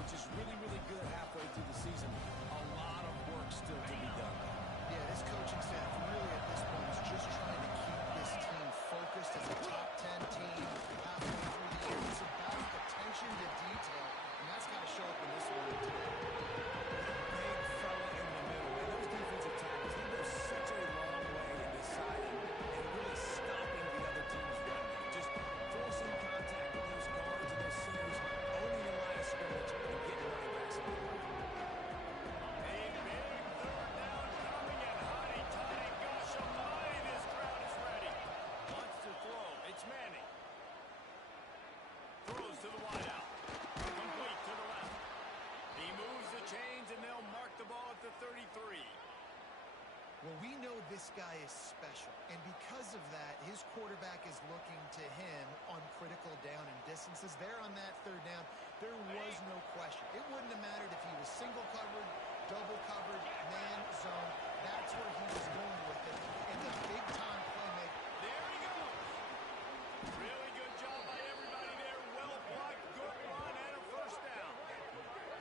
which is really, really good halfway through the season. A lot of work still to be done. Yeah, this coaching staff really at this point is just trying to keep this team focused as a top 10 team halfway through the year. It's about attention to detail, and that's got to show up in this one today. Big fella in the middle. And those defensive tackles, they go such a long way in this side and really stopping the other team's run game. Just forcing contact with those guards and those centers, owning the line of scrimmage, and getting running backs in the line. To the wideout. Complete to the left. He moves the chains, and they'll mark the ball at the 33. Well, we know this guy is special, and because of that, his quarterback is looking to him on critical down and distances. There on that third down, there was no question. It wouldn't have mattered if he was single covered, double covered, man, zone. That's where he was going with it, and the big-time playmaker. There he goes. Really good job by everybody there. Well blocked, good run, and a first down.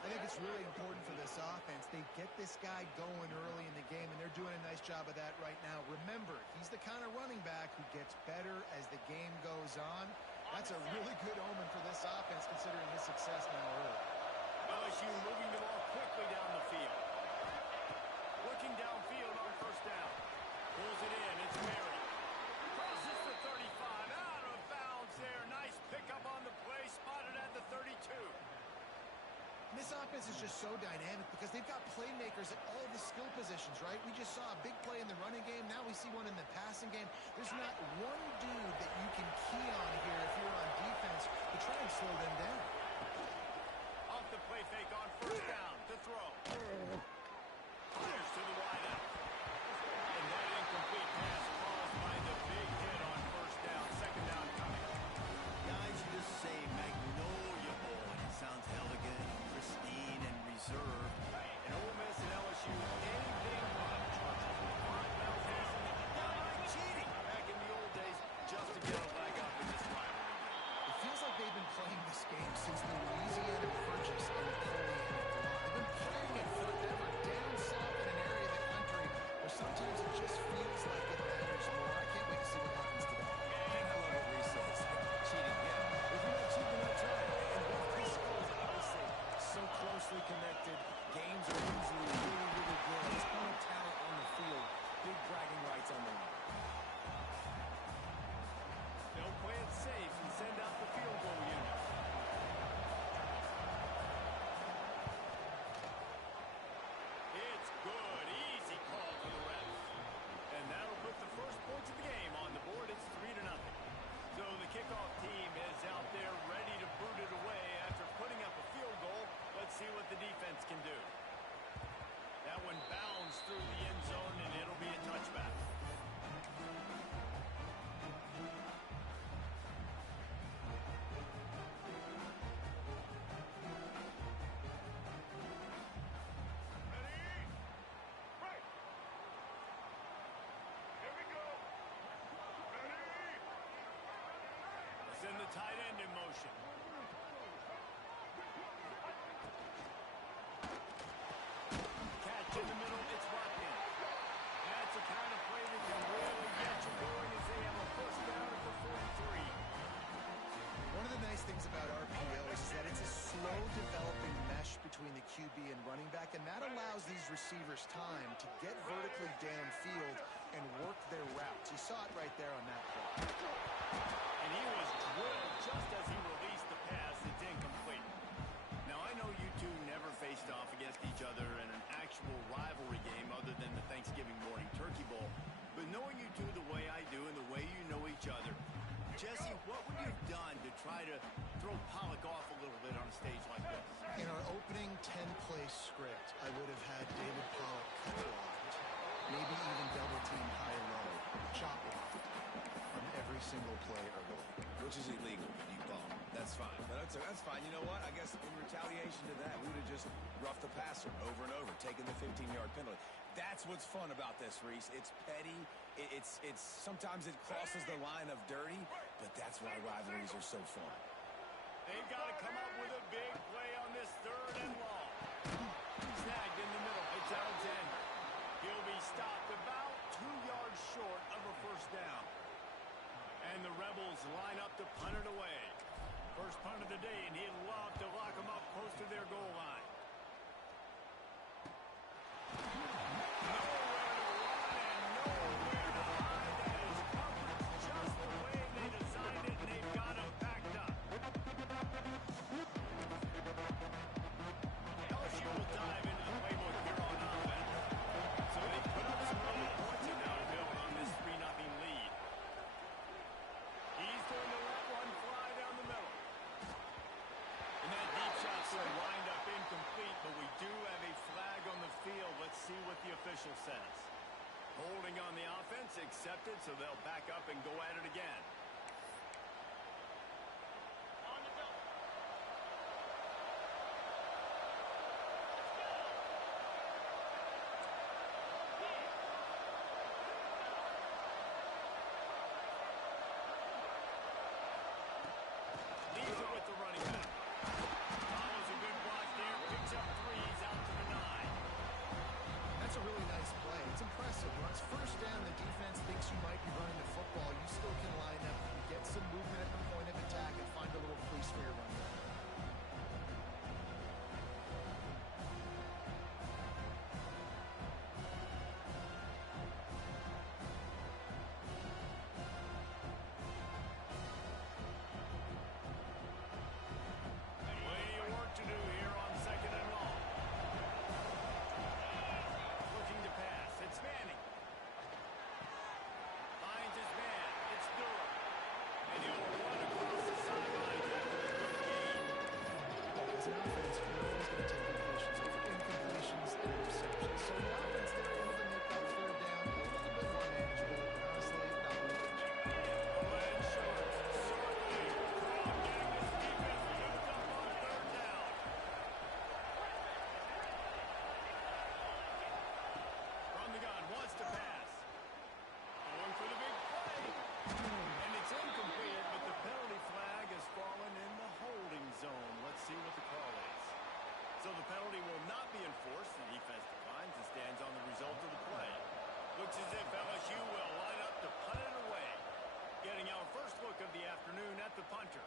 I think it's really important for this offense. They get this guy going early in the game, and they're doing a nice job of that right now. Remember, he's the kind of running back who gets better as the game goes on. That's a really good omen for this offense, considering his success now early. LSU moving the ball quickly down the field. Looking downfield on first down. Pulls it in. It's Mary. Crosses the 35. Out of bounds there. Nice pickup on the play. Spotted at the 32. This offense is just so dynamic because they've got playmakers at all the skill positions, right? We just saw a big play in the running game. Now we see one in the passing game. There's not one dude that you can key on here if you're on defense to try and slow them down. Off the play fake on first down to throw. Fires to the wideout. And that incomplete pass caused by the big hit on first down. Second down coming. Guys, you just say Magnolia Bowl, and it sounds elegant, pristine, and reserved. And Ole Miss and LSU, anything but downright cheating. Back in the old days, just to get a leg up in this rivalry. It feels like they've been playing this game since the Louisiana Purchase and Napoleonic War. They've been playing it forever, down south in an area of the country where sometimes it just feels like it matters more. I can't wait to see what happens today. And I love what Reese says. Cheating, yeah. If you're not cheating, you're not trying. And both these schools, obviously, so closely connected. Games are usually really, really good. There's plenty of talent on the field. Big bragging rights on the line. They'll play it safe and send out the field goal unit. It's good. Easy call to the refs. And that'll put the first points of the game on the board. It's 3-0. So the kickoff team is out there ready to boot it away after putting up a field goal. Let's see what the defense can do. That one bounds through the end zone, and it'll be a touchback. Send the tight end in motion. Catch in the middle, it's locked in. That's a kind of play that can really get you going as they have a first down at the 43. One of the nice things about RPO is that it's a slow-developing mesh between the QB and running back, and that allows these receivers time to get vertically downfield and work their routes. You saw it right there on that play. And he was drilled just as he released the pass. It's incomplete. Now, I know you two never faced off against each other in an actual rivalry game other than the Thanksgiving morning Turkey Bowl. But knowing you two the way I do and the way you know each other, Jesse, what would you have done to try to throw Pollock off a little bit on a stage like this? In our opening 10-play script, I would have had David Pollock cut blocked, maybe even double-team high-low, chop block on every single play early. Which is illegal, you bum. That's fine. But that's fine. You know what? I guess in retaliation to that, we would have just roughed the passer over and over, taking the 15-yard penalty. That's what's fun about this, Reese. It's petty. It's sometimes it crosses the line of dirty, but that's why rivalries are so fun. They've got to come up with a big play on this 3rd and long. Snagged in the middle. It's Alexander. He'll be stopped about 2 yards short of a 1st down. And the Rebels line up to punt it away. First punt of the day, and he'd love to lock them up close to their goal line. Nowhere to run and nowhere to hide. That is covered just the way they designed it, and they've got him packed up. LSU will dive into the playbook here on offense. So they put up some early points and now to build on this 3-0 lead. He's going to let one fly down the middle. And that deep shot's going to wind up incomplete, but we do have a flag on the field. Let's see what the official says. Holding on the offense, accepted, so they'll back up and go at it again. On the go. Leaves it with the running back. Follows a good block there. Picks up 3. He's out to the 9. That's a really nice play. It's impressive. When it's 1st down, the defense thinks you might be running the football. You still can line up and get some movement at the point of attack and find a little crease for your run back. Plenty of work to do here on 2nd and long. Looking to pass. It's Manning. Finds his man. It's Durham. And he'll run across the sidelines after a good game. As an offense, you're always going to take completions over incompletions and interceptions. So the offense, they're able to make that 3rd down a little bit more manageable. And honestly, not really much. Red shorts circling. Crowd getting this defense used up on 3rd down. From the gun, wants to pass. Going for the big play. And it's incomplete, but the penalty flag has fallen in the holding zone. Let's see what the call is. So the penalty will not be enforced. The defense declines and stands on the result of the play. Looks as if LSU will line up to punt it away. Getting our first look of the afternoon at the punter.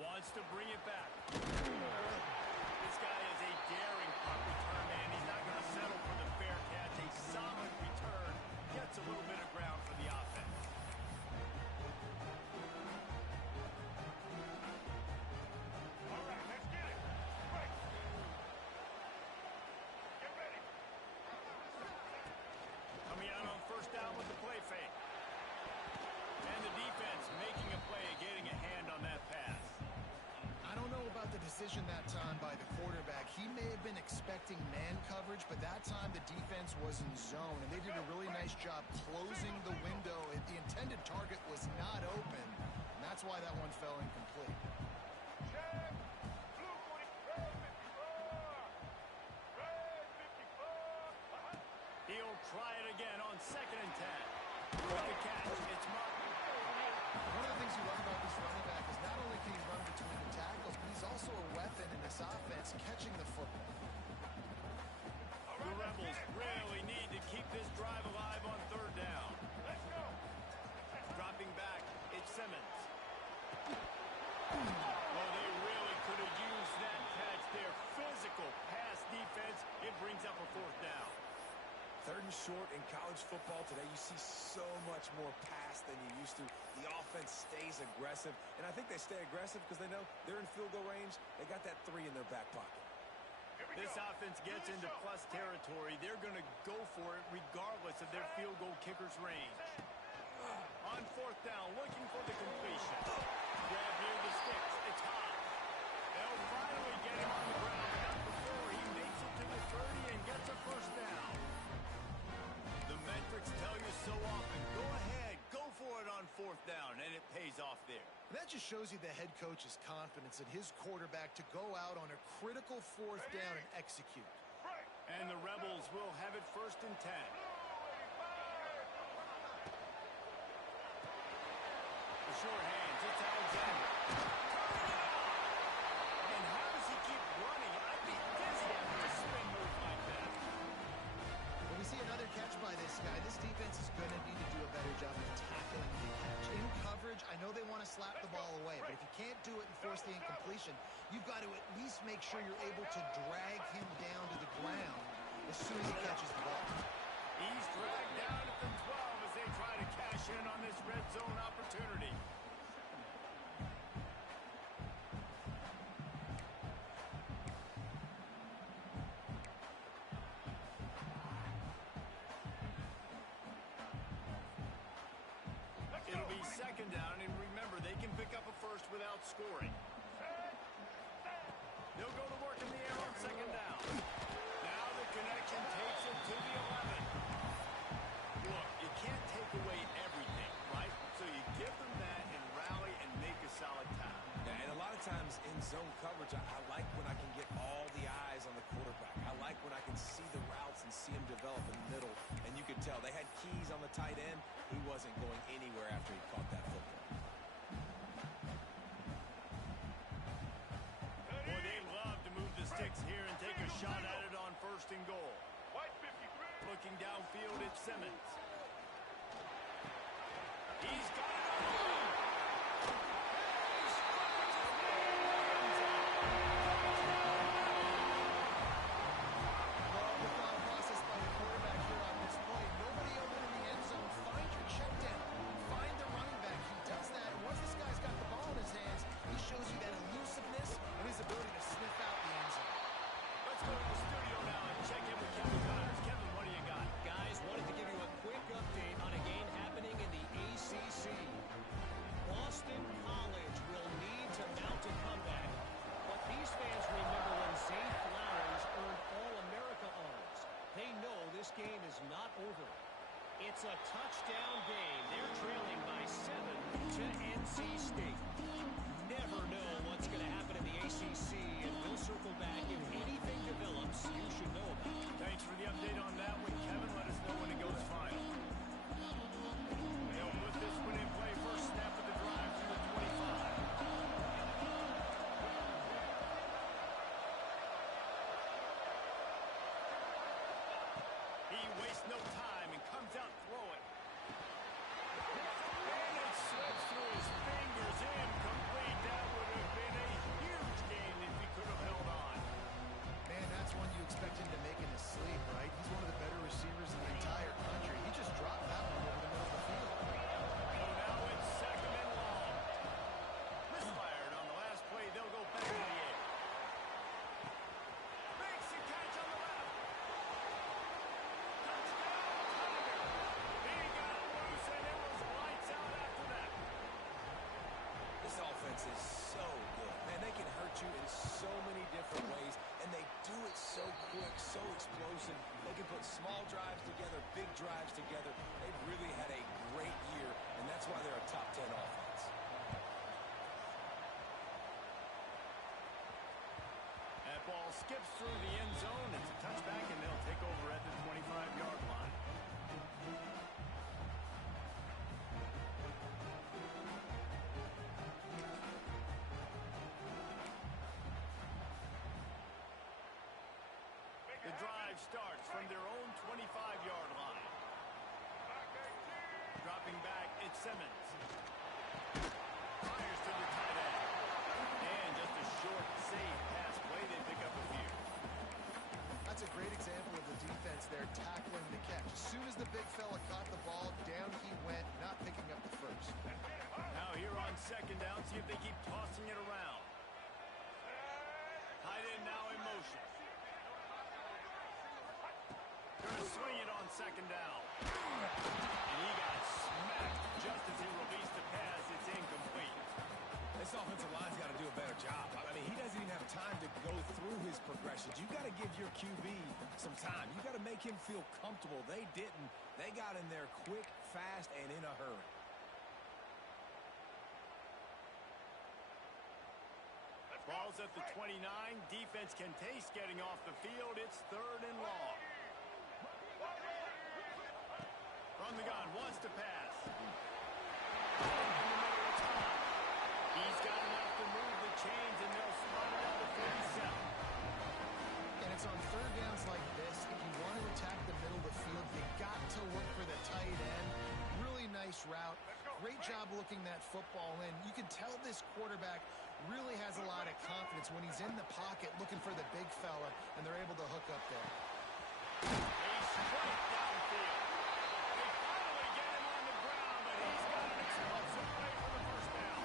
Wants to bring it back. This guy is a daring punt return man. He's not going to settle for the fair catch. A solid return. Gets a little bit of ground for the offense. All right, let's get it. Right. Get ready. Coming out on 1st down with the play fake. And the defense making a play, getting a hand on that pass. I don't know about the decision that time by the quarterback. He may have been expecting man coverage, but that time the defense was in zone, and they did a really nice job closing the window. The intended target was not open, and that's why that one fell incomplete. He'll try it again on 2nd and 10. With the catch, it's Martin. One of the things you love about this running back is not only can he run between the tackles, but he's also a weapon in this offense catching the football. The Rebels really need to keep this drive alive on 3rd down. Let's go. Dropping back, it's Simmons. Well, they really could have used that catch there. Physical pass defense. It brings up a 4th down. 3rd and short in college football today, you see so much more pass than you used to. The offense stays aggressive, and I think they stay aggressive because they know they're in field goal range. They got that 3 in their back pocket. This offense gets into plus territory. They're going to go for it regardless of their field goal kicker's range. On 4th down, looking for the completion. Grab near the sticks. It's hot. They'll finally get him on the ground. Not before he makes it to the 30 and gets a 1st down. The metrics tell you so often. Go ahead. Go for it on 4th down, and it pays off there. That just shows you the head coach's confidence in his quarterback to go out on a critical 4th down and execute. And the Rebels will have it 1st and 10. The short hands, it's Alexander. going to need to do a better job of tackling the catch. In coverage, I know they want to slap the ball away, but if you can't do it and force the incompletion, you've got to at least make sure you're able to drag him down to the ground as soon as he catches the ball. He's dragged down at the 12 as they try to cash in on this red zone opportunity. It'll be second down, and remember, they can pick up a first without scoring. They'll go to work in the air on second down. Now the connection takes it to the 11. Look, you can't take away everything, right? So you give them that and rally and make a solid tackle. Yeah, and a lot of times in zone coverage, I like when I can get all the eyes on the quarterback. I like when I can see the routes and see him develop in the middle. And you could tell they had keys on the tight end. He wasn't going anywhere after he caught that football. Boy, they love to move the sticks here and take a shot at it on first and goal. Looking downfield at Simmons. He's got it all. Love the thought process by the quarterback here on this play. Nobody open in the end zone. Find your check down. Find the running back. He does that. And once this guy's got the ball in his hands, he shows you that elusiveness and his ability to sniff out the end zone. Let's go to the studio now and check in with Kevin Connors. Kevin, what do you got? Guys, wanted to give you a quick update on a game happening in the ACC. Boston College will need to mount a comeback, but these fans remember when Zay Flowers earned All-America honors. They know this game is not over. It's a touchdown game. They're trailing by 7 to NC State. Never know what's going to happen in the ACC, and we'll circle back if anything develops you should know about. Thanks for the update on that one, Kevin. Let us know when it goes final. They'll put this one in play. First snap of the drive from the 25. He wastes no time and comes out throwing. And it slips through his fingers, incomplete. That would have been a huge game if he could have held on. Man, that's one you expect him to make in his sleep, right? He's one of the better receivers in the entire country. He just dropped that one over the middle of the field. So now it's second and long. Misfired on the last play. They'll go back to the 8. Makes the catch on the left. Touchdown, Tiger. He got loose, and it was lights out after that. This offense is so good. Man, they can hurt you in so many different ways, and they do it so quick, so explosive. They can put small drives together, big drives together. They've really had a great year, and that's why they're a top 10 offense. That ball skips through the end zone. It's a touchback, and they'll take over at the 25-yard line. The drive starts from their own 25-yard line. Dropping back, it's Simmons. Fires to the tight end. And just a short, safe pass play. They pick up a few. That's a great example of the defense there tackling the catch. As soon as the big fella caught the ball, down he went, not picking up the first. Now here on second down, see if they keep tossing it around. Tight end now in motion. Gonna swing it on second down. And he got smacked just as he released the pass. It's incomplete. This offensive line's got to do a better job. I mean, he doesn't even have time to go through his progressions. You got to give your QB some time. You got to make him feel comfortable. They didn't. They got in there quick, fast, and in a hurry. Ball's at the 29. Defense can taste getting off the field. It's third and long. From the gun, wants to pass. In the middle of time. He's got enough to move the chains, and they'll slide it out to 37. And it's on third downs like this, if you want to attack the middle of the field, you got to look for the tight end. Really nice route. Great job looking that football in. You can tell this quarterback really has a lot of confidence when he's in the pocket looking for the big fella, and they're able to hook up there. A strike downfield. They finally get him on the ground, but he's got an explosive play for the first down.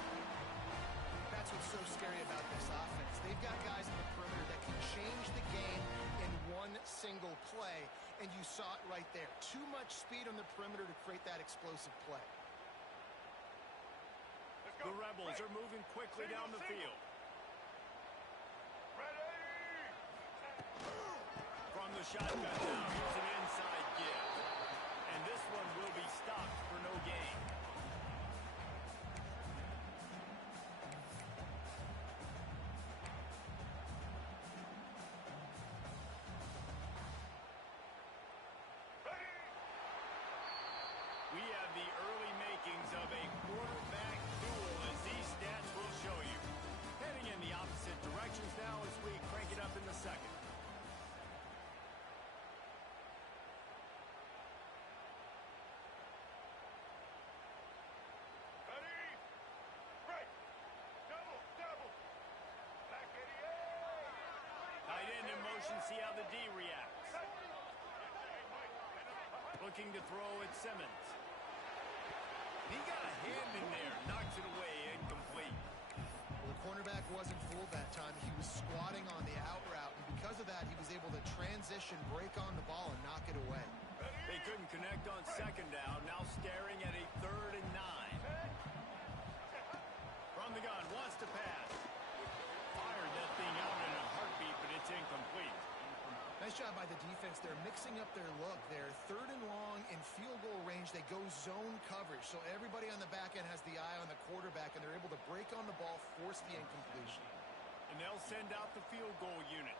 That's what's so scary about this offense. They've got guys in the perimeter that can change the game in one single play, and you saw it right there. Too much speed on the perimeter to create that explosive play. The Rebels are moving quickly down the field. From the shotgun now, here's an inside give. And this one will be stopped for no gain. We have the early makings of a quarterback duel, as these stats will show you. Heading in the opposite directions now as we crank it up in the second. Tight end in motion, see how the D reacts. Looking to throw at Simmons. He got a hand in there, knocks it away, incomplete. Well, the cornerback wasn't fooled that time. He was squatting on the out route, and because of that, he was able to transition, break on the ball, and knock it away. They couldn't connect on second down, now staring at a 3rd and 9. From the gun, wants to pass. Fired that thing out in a heartbeat, but it's incomplete. Nice job by the defense. They're mixing up their look. They're 3rd and long in field goal range. They go zone coverage. So everybody on the back end has the eye on the quarterback, and they're able to break on the ball, force the incompletion. And they'll send out the field goal unit.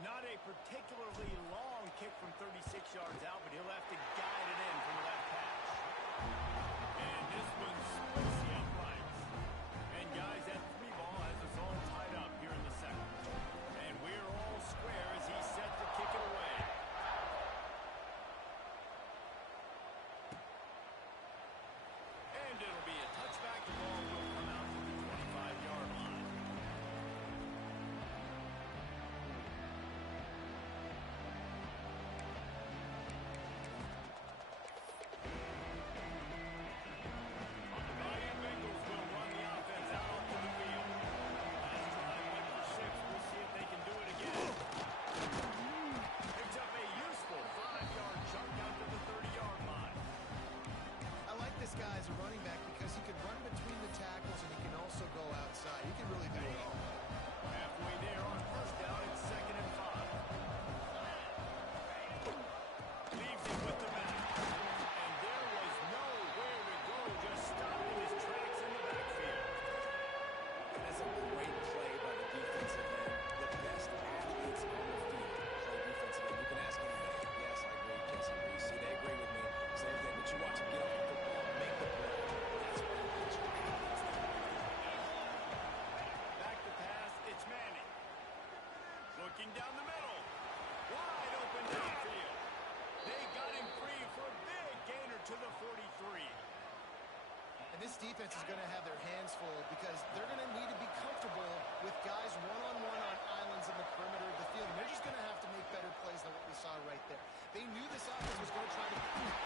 Not a particularly long kick from 36 yards out, but he'll have to guide it in from the left hash. And this one splits the uprights. And guys, that 3 ball has us all tied up here in the second. And we're all square as he's set to kick it away. And it'll be a touchback. The ball will come out to the 25-yard line. Ryan Bengals will run the offense out to the field. Last drive went for 6. We'll see if they can do it again. Picks up a useful 5-yard chunk out to the 30-yard line. I like this guy as a running back because he can run between the tackles, and he can also go outside. He can really do it all. Halfway there on first down, it's 2nd and 5. Leaves him with the back. And there was nowhere to go, just stopped in his tracks in the backfield. That's a great play by the defensive end. The best athletes on the field play defensive end. You can ask anybody. Yes, I agree, Jesse Reese. See, they agree with me. Same thing. But you watch them get off the football, make the play. That's why you get your athletes there. Back to pass, it's Manning. Looking down the middle. Wide open downfield. They got him free for a big gainer to the 43. And this defense is going to have their hands full because they're going to need to be comfortable with guys one-on-one on islands in the perimeter of the field. And they're just going to have to make better plays than what we saw right there. They knew this offense was going to try to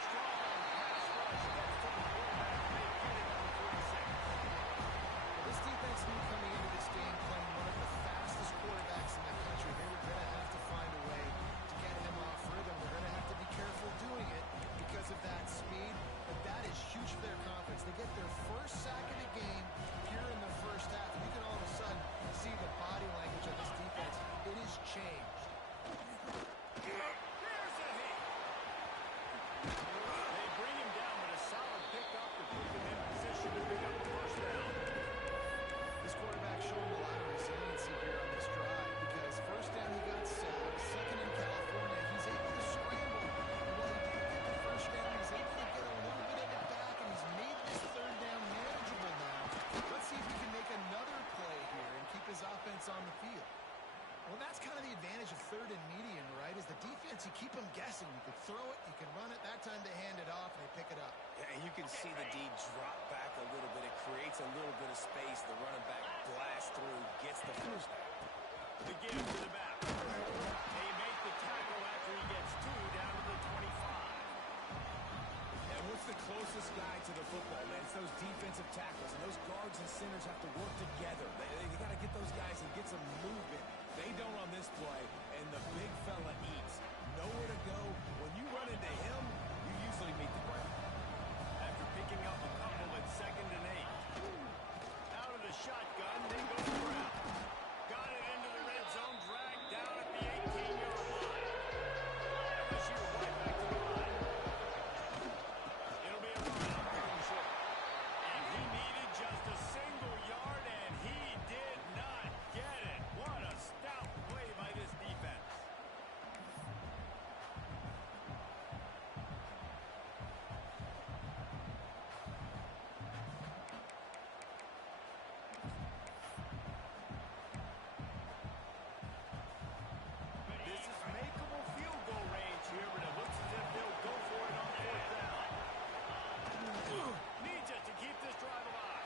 Strong pass rush gets to the quarterback. They get it on 46. This defense knew coming into this game playing one of the fastest quarterbacks in the country. They were going to have to find a way to get him off rhythm. They're going to have to be careful doing it because of that speed. But that is huge for their confidence. They get their first sack of the game here in the first half. And you can all of a sudden see the body language of this defense. It has changed. There's a hit. They bring him down, but a solid pickup to put them in position to pick up the first down. This quarterback showing a lot of resiliency here on this drive because first down he got sacked, second in California, he's able to scramble. And while he didn't get the first down, he's able to get a little bit of it back, and he's made this third down manageable now. Let's see if he can make another play here and keep his offense on the field. Well, that's kind of the advantage of 3rd and offense, you keep them guessing. You can throw it, you can run it. That time they hand it off and they pick it up. Yeah, and you can see the D drop back a little bit. It creates a little bit of space. The running back blasts through, gets the first down. The give to the back. They make the tackle after he gets 2 down to the 25. And what's the closest guy to the football, man? It's those defensive tackles. And those guards and centers have to work together. They got to get those guys and get some movement. They don't on this play, and the big fella eats. Nowhere to go. When you run into him, you usually meet the ground. After picking up a couple at 2nd and 8. Out of the shotgun, they go to the ground. Got it into the red zone, dragged down at the 18-yard line. LSU right back to the line. It'll be a run out third and short. And he needed just a single yard, and he did not get it. What a stout play by this defense. This is makeable field goal range here, but it looks as if they'll go for it on 4th down. Needs it to keep this drive alive.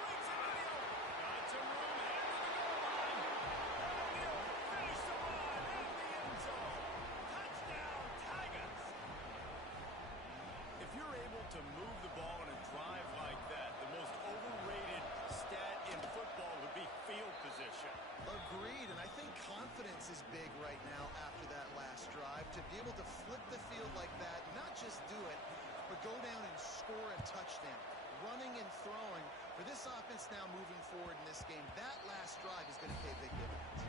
Brings it to the open. Got some room ahead of the goal line. He'll finish the run in the end zone. Touchdown, Tigers. If you're able to move the ball in a drive like that, the most overrated stat in football would be field position. Agreed, and I think confidence is big right now after that last drive. To be able to flip the field like that, not just do it, but go down and score a touchdown. Running and throwing. For this offense now moving forward in this game, that last drive is going to pay big dividends.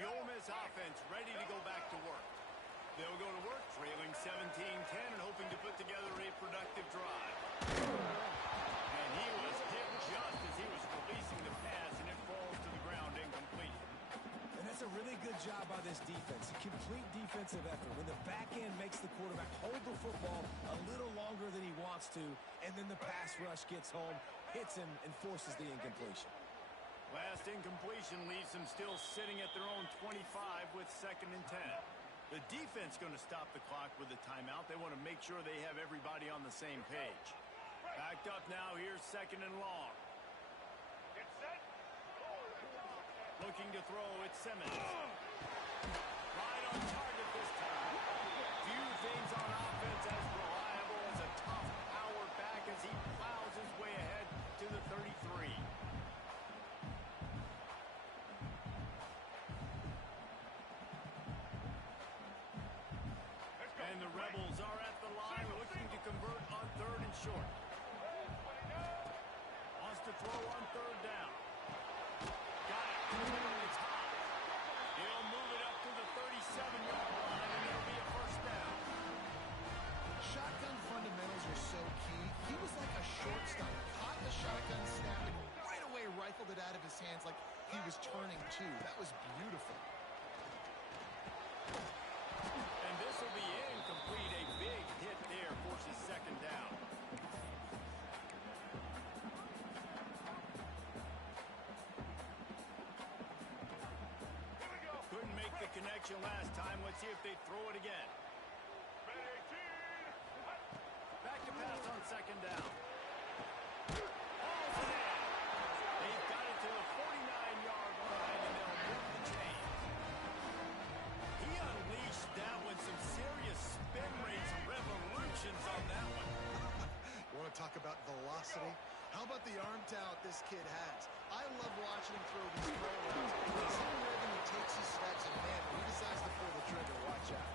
The Ole Miss offense ready to go back to work. They'll go to work trailing 17-10 and hoping to put together a productive drive. And he was hit just as he was releasing the pass, and it falls to the ground incomplete. And that's a really good job by this defense. A complete defensive effort. When the back end makes the quarterback hold the football a little longer than he wants to, and then the pass rush gets home, hits him, and forces the incompletion. Last incompletion leaves them still sitting at their own 25 with 2nd and 10. The defense going to stop the clock with a timeout. They want to make sure they have everybody on the same page. Backed up now. Here's 2nd and long. Looking to throw, it's Simmons. Right on target this time. Few things on offense as reliable as a tough power back as he plows his way ahead to the 33. And the Rebels are at the line looking to convert on 3rd and short. Wants to throw on 3rd down. Got it. It's high. He'll move it up to the 37-yard line, and it'll be a 1st down. Shotgun fundamentals are so key. He was like a shortstop. Caught the shotgun snap and right away rifled it out of his hands like he was turning too. That was beautiful. And this will be incomplete. A big hit there forces 2nd down. Couldn't make the connection last time. Let's see if they throw it again. Back to pass on 2nd down. Hauls it in. They've got it to the 49-yard line, and they'll move the chains. He unleashed that one. Some serious spin rates, revolutions on that one. You want to talk about velocity? How about the arm talent this kid has? I love watching him throw these throw routes. He's in rhythm, he takes his steps, and man, when he decides to pull the trigger, watch out.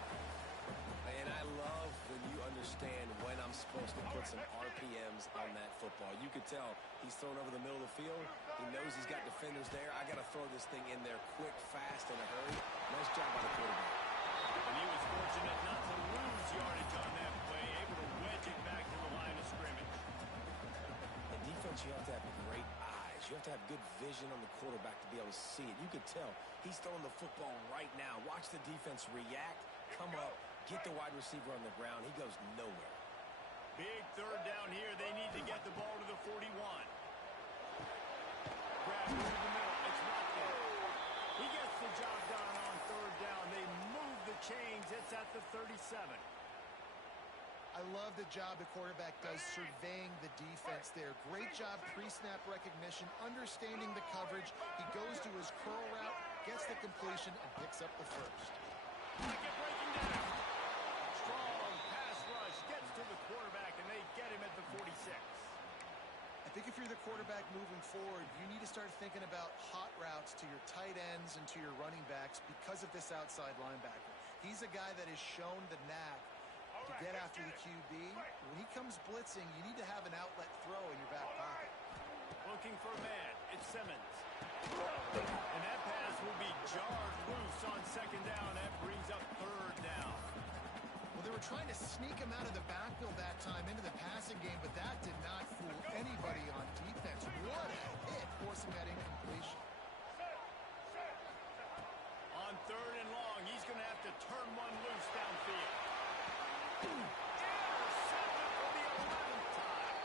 And I love when you understand when I'm supposed to put some RPMs on that football. You could tell he's thrown over the middle of the field. He knows he's got defenders there. I got to throw this thing in there quick, fast, in a hurry. Nice job by the quarterback. And he was fortunate not to lose yardage on that play, able to wedge it back to the line of scrimmage. In defense, you have to have great eyes. You have to have good vision on the quarterback to be able to see it. You could tell he's throwing the football right now. Watch the defense react, come up, get the wide receiver on the ground. He goes nowhere. Big third down here. They need to get the ball to the 41. Grab through the middle. It's not there. He gets the job done on third down. They move the chains. It's at the 37. I love the job the quarterback does surveying the defense there. Great job pre-snap recognition, understanding the coverage. He goes to his curl route, gets the completion, and picks up the first. Pocket breaking down. Strong pass rush gets to the quarterback, and they get him at the 46. I think if you're the quarterback moving forward, you need to start thinking about hot routes to your tight ends and to your running backs because of this outside linebacker. He's a guy that has shown the knack to get after the QB. When he comes blitzing, you need to have an outlet throw in your back pocket. Looking for a man. It's Simmons. And that pass will be jarred loose on second down. That brings up third down. Well, they were trying to sneak him out of the backfield that time into the passing game, but that did not fool anybody on defense. What a hit, forcing that incompletion. On third and long, he's going to have to turn one loose downfield. Intercepted for the 11th time.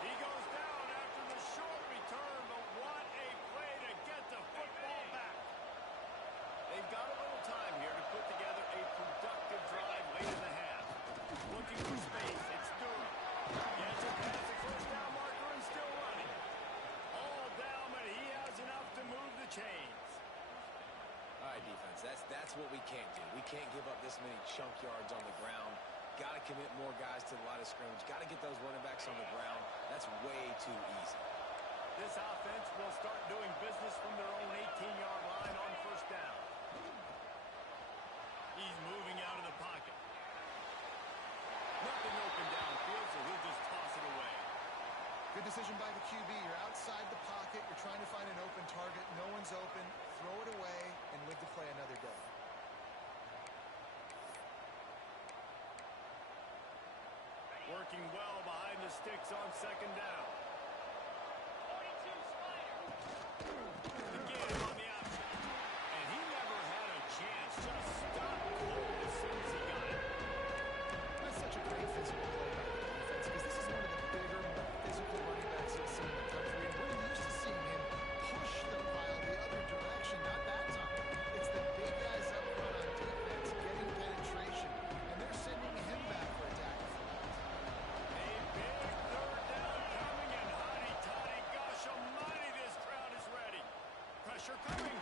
He goes down after the short return, but what a play to get the football back. They've got a little time here to put together a productive drive late in the half. Looking for space. It's Durham. Gets it past the first down marker and still running. All down, but he has enough to move the chains. All right, defense, that's what we can't do. We can't give up this many chunk yards on the ground. Got to commit more guys to the line of scrimmage. Got to get those running backs on the ground. That's way too easy. This offense will start doing business from their own 18-yard line on first down. He's moving out of the pocket. Nothing open downfield, so he'll just toss it away. Good decision by the QB. You're outside the pocket. You're trying to find an open target. No one's open. Throw it away and live to play another day. Working well behind the sticks on second down. 42 Slider. Again on the option. And he never had a chance. Just stopped cold as soon as he got it. That's such a great physical play by the defense because this is one of the bigger, more physical running backs you'll see in the country. And we're used to seeing him push the pile the other direction. Not that time. It's the big guys up front on defense getting penetration. And they're sending him back for a tackle. A big third down coming, and hotty-toddy, gosh almighty, this crowd is ready. Pressure coming.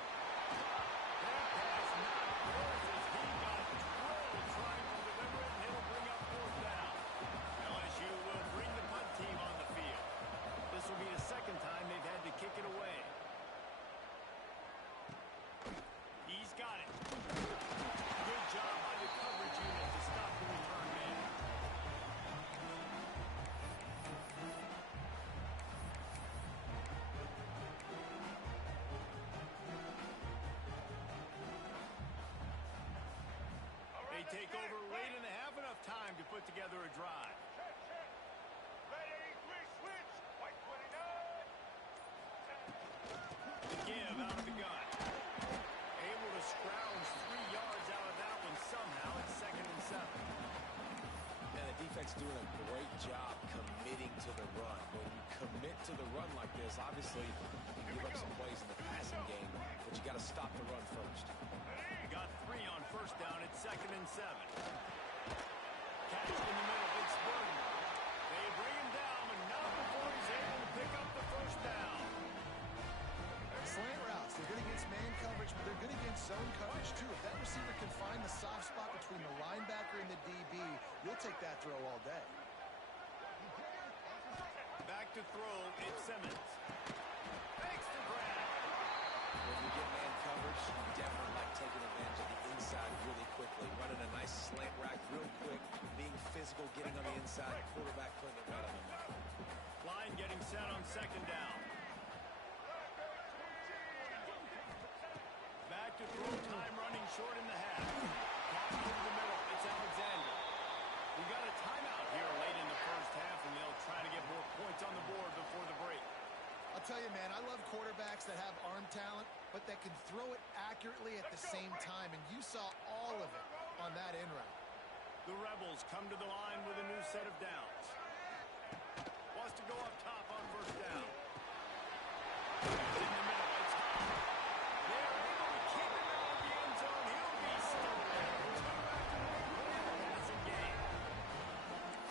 That pass not close as he got drilled trying to deliver it, and it'll bring up fourth down. LSU will bring the punt team on the field. This will be the second time they've had to kick it away. He's got it. Good job by the coverage unit to stop the return man. They take over late in the half, enough time to put together a drive. The give out of the gun. Able to scrounge 3 yards out of that one somehow. It's second and 7. And the defense doing a great job committing to the run. When you commit to the run like this, obviously you can give up some plays in the passing game, but you got to stop the run first. Got 3 on first down. It's second and 7. Catch in the middle. It's Burton. They bring him down, but not before he's able to pick up the first down. Slant routes. They're good against man coverage, but they're good against zone coverage, too. If that receiver can find the soft spot between the linebacker and the DB, you'll take that throw all day. Back to throw. It's Simmons. Thanks to Brad. When you get man coverage, you definitely like taking advantage of the inside really quickly. Running a nice slant rack real quick, being physical, getting on the inside, quarterback putting it right on the mark. Line getting set on second down. Back to throw, time running short in the half. Caught over the middle. It's Alexander. We got a timeout here late in the first half, and they'll try to get more points on the board before the break. I'll tell you, man, I love quarterbacks that have arm talent, but that can throw it accurately at the same time, and you saw all of it on that in route. The Rebels come to the line with a new set of downs. Wants to go up top on first down. In the middle, it's Hall. They're able to keep him out of the end zone. He'll be stolen. Two after the passing game.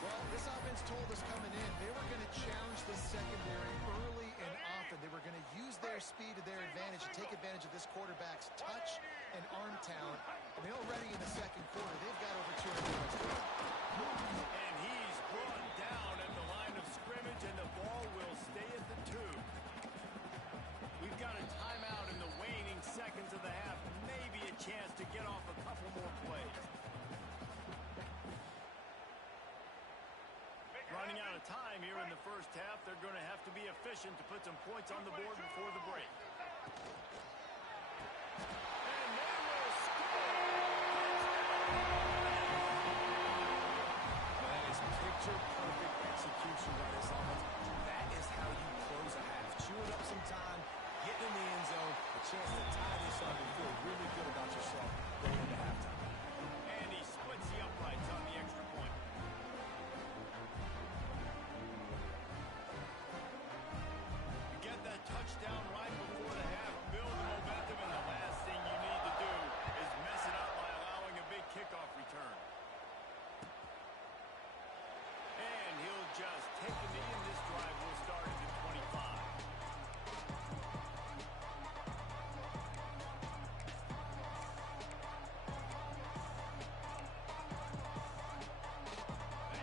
Well, this offense told us coming in they were going to challenge this secondary early and often. They were going to use their speed to their advantage and take advantage of this quarterback's touch and arm talent. And already in the second quarter, they've got over 200 yards. And he's brought down at the line of scrimmage, and the ball will stay at the 2. We've got a timeout in the waning seconds of the half. Maybe a chance to get off a couple more plays. Running out of time here in the first half. They're going to have to be efficient to put some points on the board before the break. And they will score! That is picture-perfect execution by this offense. That is how you close a half. Chewing up some time, getting in the end zone, a chance to tie this up and feel really good about yourself going into halftime. And he splits the uprights on the extra point. You get that touchdown right before the half, build the momentum, and the last thing you need to do is mess it up by allowing a big kickoff return. And he'll just take a knee, and this drive will start at the 25.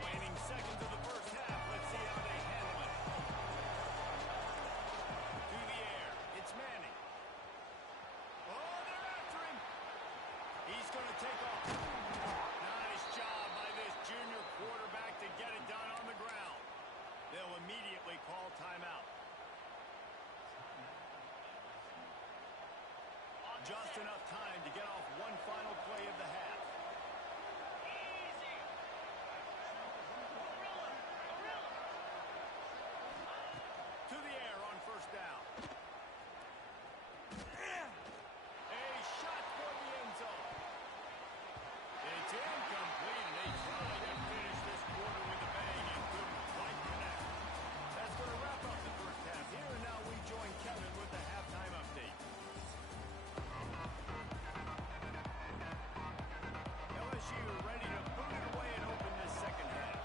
Waning seconds of the first half. Let's see how they handle it. Through the air. It's Manning. Oh, they're after him. He's going to take off. Nice job by this junior quarterback to get it done on the ground. They'll immediately call timeout. Just enough time to get off one final play of the half. To the air on first down. A shot for the end zone. It's incomplete, and they tried to finish this quarter with a bang and couldn't quite connect. That's going to wrap up the first half. Here and now we join Kevin with the halftime update. LSU ready to boot it away and open this second half.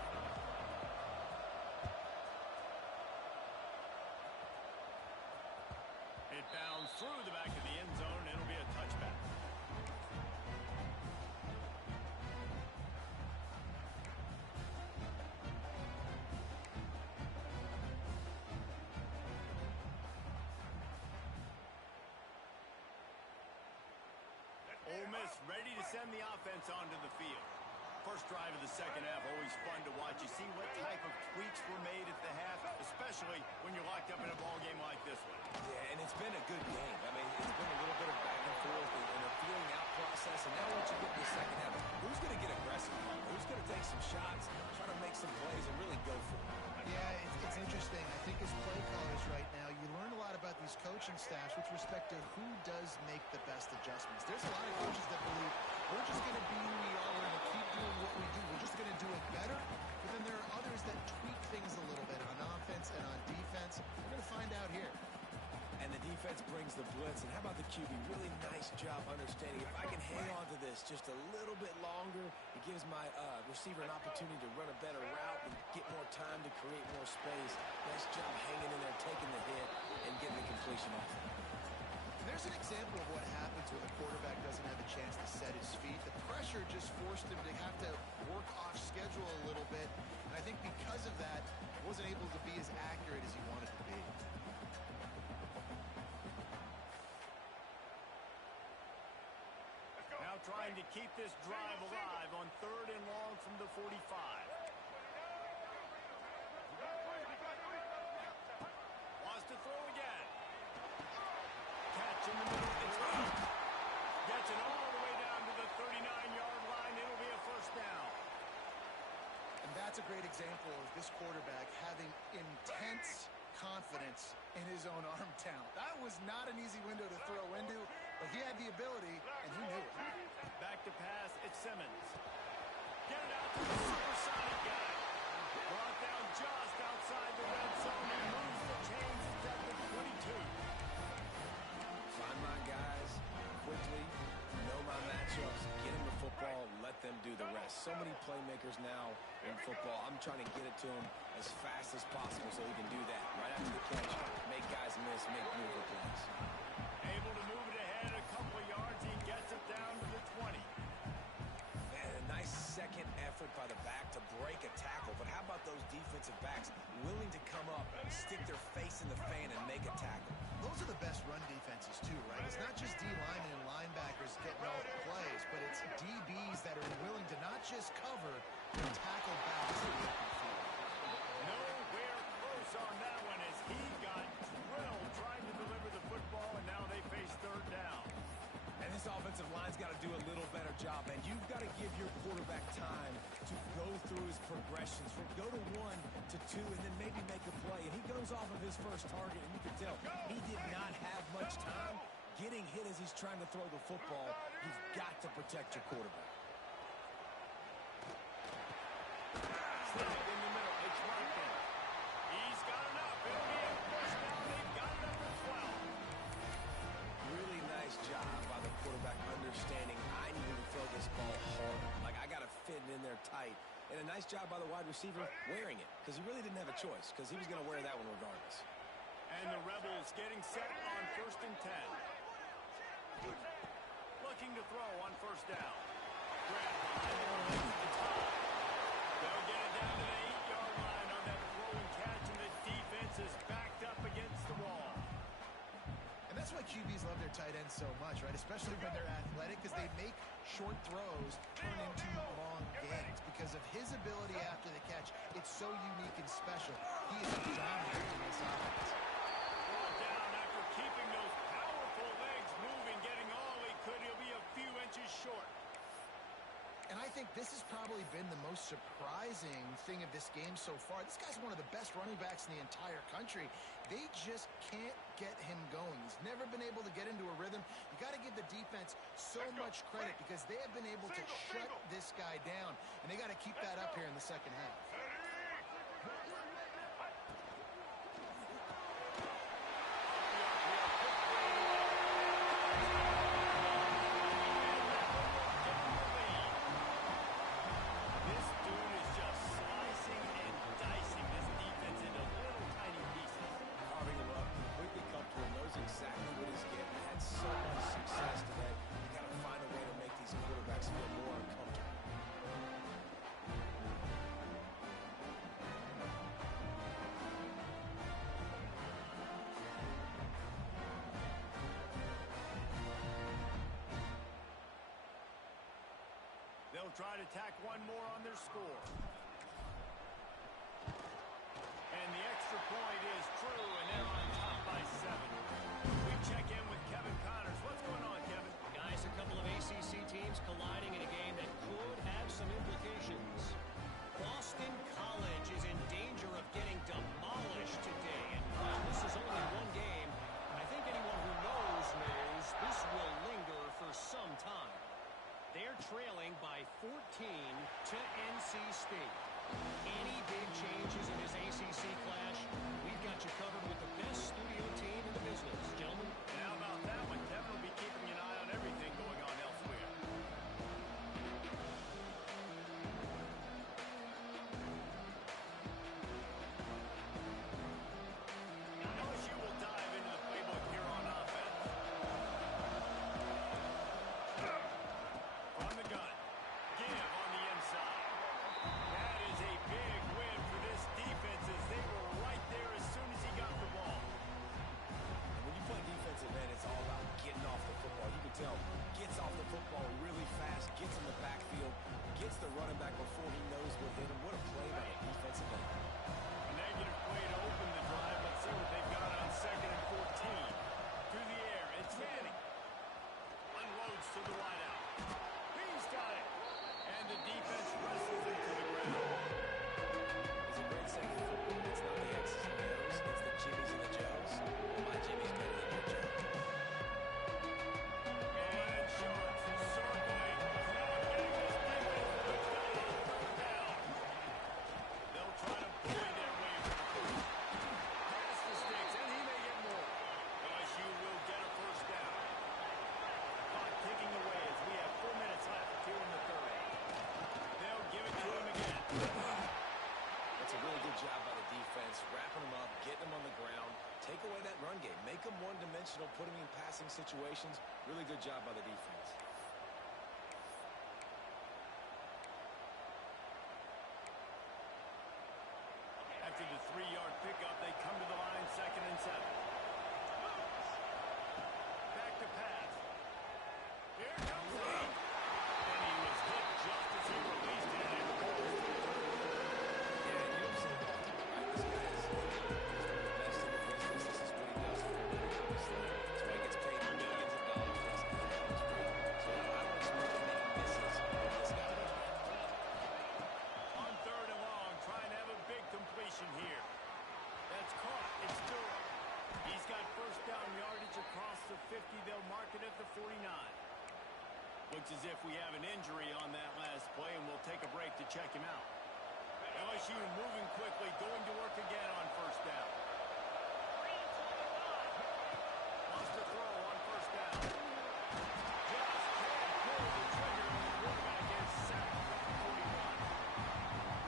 It bounds through the back of the end zone, and it'll be a touchback. Ole Miss ready to send the offense onto the field. First drive of the second half, always fun to watch. You see what type of tweaks were made at the half, especially when you're locked up in a ball game like this one. Yeah, and it's been a good game. I mean, it's been a little bit of back and forth and a feeling out process. And now once you get to the second half, who's going to get aggressive? Who's going to take some shots, try to make some plays, and really go for it? Yeah, it's interesting. I think as play callers right now, you learn a lot about these coaching staffs with respect to who does make the best adjustments. There's a lot of coaches that believe we're just going to be who we are. We're going to keep doing what we do. We're just going to do it better. But then there are others that tweak things a little bit on offense and on defense. We're going to find out here. And the defense brings the blitz. And how about the QB? Really nice job understanding. If I can hang on to this just a little bit longer, it gives my receiver an opportunity to run a better route and get more time to create more space. Nice job hanging in there, taking the hit, and getting the completion off. And there's an example of what happens when a quarterback doesn't have a chance to set his feet. The pressure just forced him to have to work off schedule a little bit. And I think because of that, he wasn't able to be as accurate as he wanted to be. Now trying to keep this drive alive on third and long from the 45. Wants to throw again. Catch in the middle. It's out. Gets it all the way down to the 39-yard line. It'll be a first down. And that's a great example of this quarterback having intense confidence in his own arm talent. That was not an easy window to throw into, but he had the ability, and he knew it. Back to pass. It's Simmons. Get it out. so many playmakers now in football. I'm trying to get it to him as fast as possible so he can do that. Right after the catch, make guys miss, make beautiful plays. Able to move it ahead a couple of yards. He gets it down to the 20. And a nice second effort by the back to break a tackle. But how about those defensive backs willing to come up, stick their face in the fan, and make a tackle? Those are the best run defenses, too, right? It's not just D linemen and linebackers getting all the plays, but it's DBs that are willing to not just cover, but tackle backs in the open field. Nowhere close on that one as he got drilled trying to deliver the football, and now they face third down. And this offensive line's got to do a little better job, and you've got to give your quarterback time to go through his progressions from go to 1 to 2 and then maybe make a play. And he goes off of his first target, and you can tell he did not have much time getting hit as he's trying to throw the football. You've got to protect your quarterback. Snap in the middle. It's locked in. He's got enough. It'll be a first down. They've got it up to 12. Really nice job by the quarterback understanding I need to throw this ball hard. Like, I got to fit it in there tight. And a nice job by the wide receiver wearing it because he really didn't have a choice because he was going to wear that one regardless. And the Rebels getting set on 1st and 10. Looking to throw on first down. Grab behind the top. They'll get it down to the 8-yard line on that throw and catch, and the defense is backed up against the wall. And that's why QBs love their tight ends so much, right? Especially when they're athletic, because they make short throws turn into long gains. Because of his ability after the catch, it's so unique and special. He is dominant in this offense. Brought down after keeping those powerful legs moving, getting all he could. He'll be a few inches short. And I think this has probably been the most surprising thing of this game so far. This guy's one of the best running backs in the entire country. They just can't get him going. He's never been able to get into a rhythm. You got to give the defense so much credit because they have been able to shut this guy down. And they got to keep that up here in the second half. Exactly what he's getting. Had so much success today. You got to find a way to make these quarterbacks feel more uncomfortable. They'll try to tack one more on their score. And the extra point is true, and they're on top by 7. We check in with Kevin Connors. What's going on, Kevin? Guys, a couple of ACC teams colliding in a game that could have some implications. Boston College is in danger of getting demolished today. And while this is only one game, I think anyone who knows this will linger for some time. They're trailing by 14 to NC State. Any big changes in this ACC clash, we've got you covered with the best studio team in the business. Gentlemen. And how about that one? Kevin will be keeping an eye on everything going on elsewhere. LSU will dive into the playbook here on offense. From the gun. Give on the inside. That is a big win for this defense as they were right there as soon as he got the ball. When you play defensive end, it's all about getting off the football. You can tell, gets off the football really fast, gets in the backfield, gets the running back before he knows what hit him. What a play by the defensive end. A negative play to open the drive. Let's see what they've got on 2nd and 14. Through the air, it's Manning. Unloads to the wideout. He's got it. And the defense wrestles him to the ground. It's a great second football. It's not the X's and the O's. It's the Jimmies and the Joes. My Jimmy's better than your Joe. And Shorts circling. Now getting this defense pushed out on 3rd down. They'll try to bully their way through. Pass the sticks, and he may get more. LSU will get a first down. Clock ticking away as we have 4 minutes left here in the 3rd. That's a really good job by the defense, wrapping them up, getting them on the ground. Take away that run game. Make them one-dimensional, put them in passing situations. Really good job by the defense. After the 3-yard pickup, they come to the line, 2nd and 7. Back to pass. Here comes he. And he was hit just as he released it. And it goes. Yeah, you've seen it all the time, right? This guy is he's one of the best in the business. This is what he does for a living, obviously. That's why he gets paid millions of dollars. That's how he gets paid. So I don't expect many misses from this guy. On 3rd and long, trying to have a big completion here. That's caught. It's Durham. He's got 1st down yardage across the 50. They'll mark it at the 49. Looks as if we have an injury on that last play, and we'll take a break to check him out. LSU moving quickly, going to work again on 1st down. Wants to throw on 1st down. Just can't pull the trigger, and the quarterback is sacked at the 41.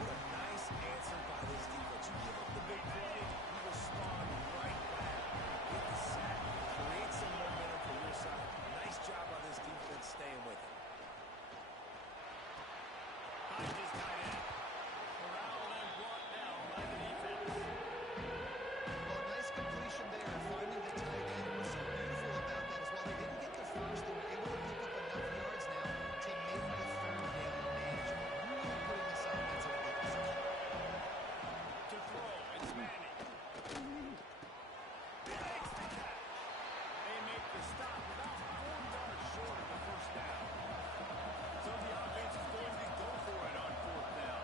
What a nice answer by this defense. You give up the big play, you respond right back. Get the sack, create some momentum for your side. Nice job by this defense staying with it. Finds his tight end. Corralled and brought down by the defense. Well, nice completion there. Finding the tight end. What's so beautiful about that is while they didn't get the first, they were able to pick up enough yards now to make the 3rd down manageable. Really putting this offense in a good position. To throw, it's Manning. He makes the catch. They make the stop about 4 yards short of the 1st down. So the offense is going to go for it on 4th down.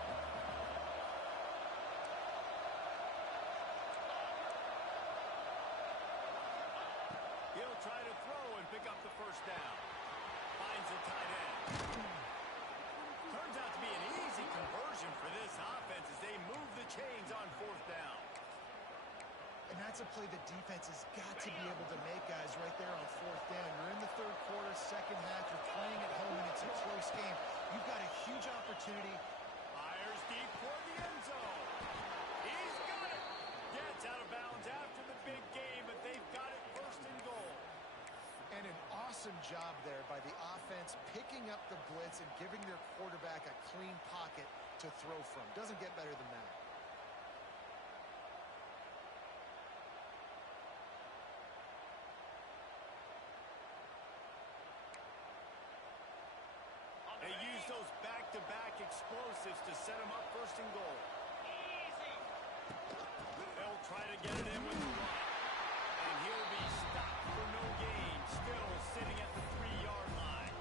He'll try to throw and pick up the 1st down. Finds the tight end. Turns out to be an easy conversion for this offense as they move the chains on 4th down. And that's a play the defense has got to be able to make, guys, right there on 4th down. You're in the 3rd quarter, 2nd half. You're playing at home, and it's a close game. You've got a huge opportunity. Fires deep for the end zone. He's got it. Gets out of bounds after the big game, but they've got it 1st and goal. And an awesome job there by the offense, picking up the blitz and giving their quarterback a clean pocket to throw from. Doesn't get better than that. They use those back-to-back explosives to set him up 1st and goal. They'll try to get it in with the run. And he'll be stopped for no gain, still sitting at the 3-yard line.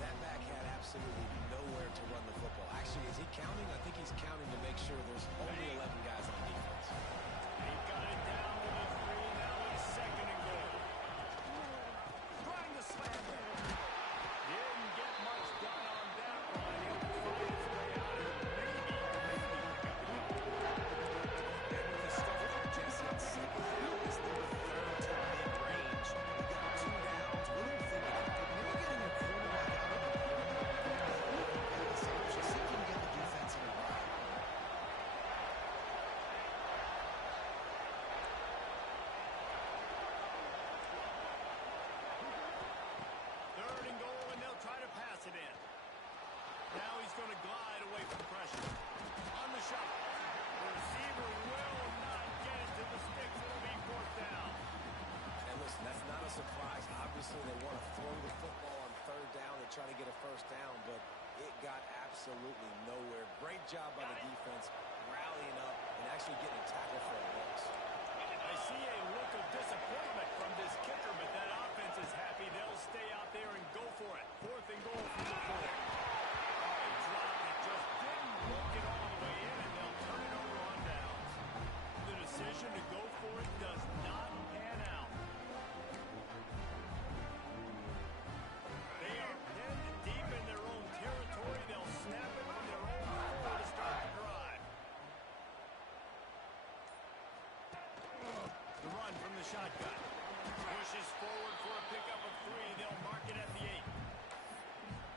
That back had absolutely nowhere to run the football. Actually, is he counting? I think he's counting to make sure there's only 11 guys on defense. He got it down to the 3. Now it's 2nd and goal. Trying to slam it. Didn't get much done on that one. He'll find his way out and maybe And with the stuff like Jesse and 2nd down, is their 3rd to mid-range. You got 2 downs. What do you think of that? Maybe getting your quarterback out of the pass option. See if you can get the defense in a ride. going to glide away from pressure. On the shot. The receiver will not get it to the sticks. It'll be fourth down. And listen, that's not a surprise. Obviously, they want to throw the football on third down and try to get a first down, but it got absolutely nowhere. Great job by the defense, rallying up and actually getting a tackle for a loss. I see a look of disappointment from this kicker, but that offense is happy. They'll stay out there and go for it. Fourth and goal from the 4. They dropped it, just didn't look it all the way in, and they'll turn it over on downs. The decision to go for it does not pan out. They are pinned deep in their own territory. They'll snap it from their own 4 to start the drive. The run from the shotgun. Pushes forward for a pickup of 3. They'll mark it at the 8.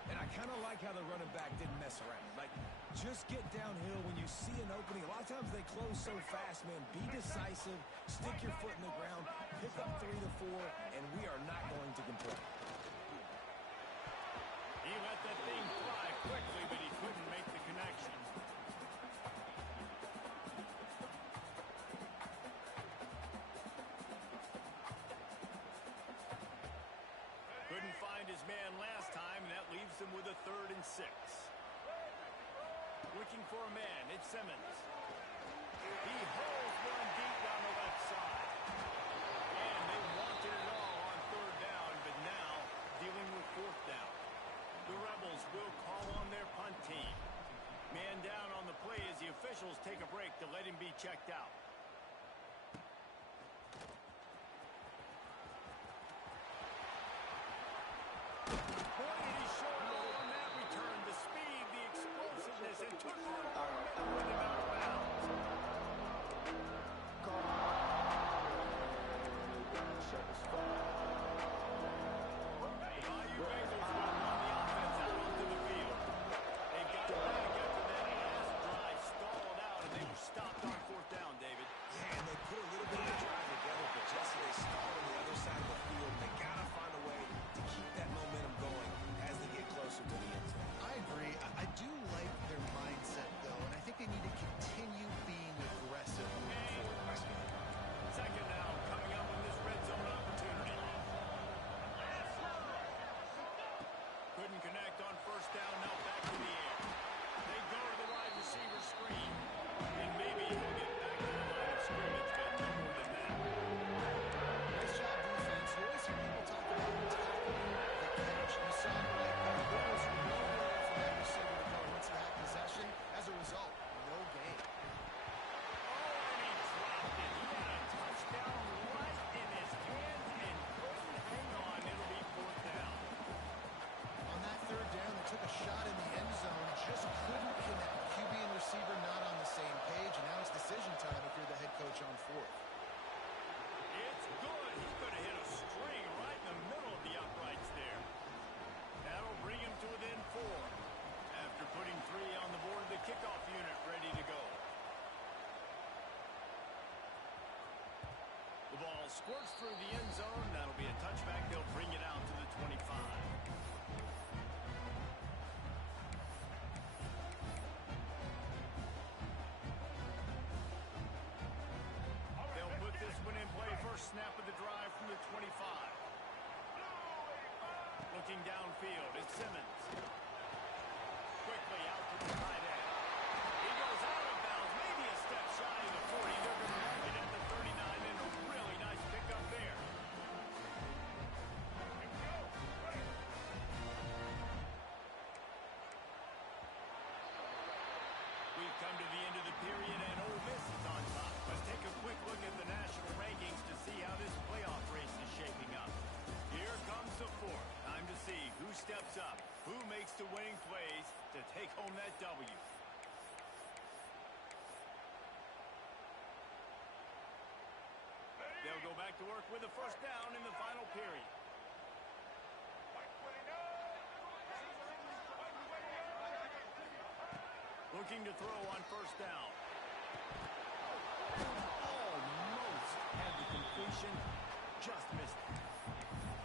And I kind of like how the running back didn't mess around. Like, Just get downhill when you see an opening. A lot of times they close so fast, man. Be decisive, stick your foot in the ground, pick up 3 to 4, and we are not going to complain. He let that thing fly quickly, but he couldn't make the connection. Couldn't find his man last time, and that leaves him with a 3rd and 6. Looking for a man, it's Simmons. He holds one deep down the left side. And they wanted it all on 3rd down, but now dealing with 4th down. The Rebels will call on their punt team. Man down on the play as the officials take a break to let him be checked out. Pointed his shoulder on that return. The speed, the explosiveness, and took one more minute to get him out of bounds. The Bayou Bengals will run the offense out onto the field. They got it back after that last drive stalled out, and they were stopped on 4th down, David. Yeah, and they put a little bit of a drive together, but Jesse, they stalled on the other side of the field. They got to find a way to keep that momentum going as they get closer to the end zone. I agree. I do like their mindset, though, and I think they need to continue being aggressive moving forward. 2nd down coming up on this red zone opportunity. Couldn't connect on 1st down, now back to the air. They go to the wide receiver screen. And maybe he'll get back to the line of scrimmage, but no more than that. Nice job, defense. You always hear people talk about tackling the catch. You saw it right there. There was nowhere for that receiver to go once he had possession. As a result, no gain. Oh, and he dropped it. He had a touchdown right in his hands and couldn't hang on. It'll be 4th down. On that 3rd down, they took a shot in the end zone, just couldn't connect. QB and receiver not on the same page, and now it's decision time if you're the head coach on 4th. It's good. He could have hit a string right in the middle of the uprights there. That'll bring him to within 4. After putting 3 on the board, the kickoff unit ready to go. The ball squirts through the end zone. That'll be a touchback. They'll bring it out to the 25. They'll put this one in play. First snap of the drive from the 25. Looking downfield, it's Simmons. Quickly out to the tight end. He goes out of bounds, maybe a step shy of the 40. They're going to mark it at the 39, and a really nice pickup there. We've come to the end of the period, and Ole Miss is on top. Let's take a quick look at the national rankings to see how this playoff race is shaping up. Here comes the 4th. Time to see who steps up, who makes the winning plays to take home that W. They'll go back to work with a 1st down in the final period. Looking to throw on 1st down. Almost had the completion, just missed it.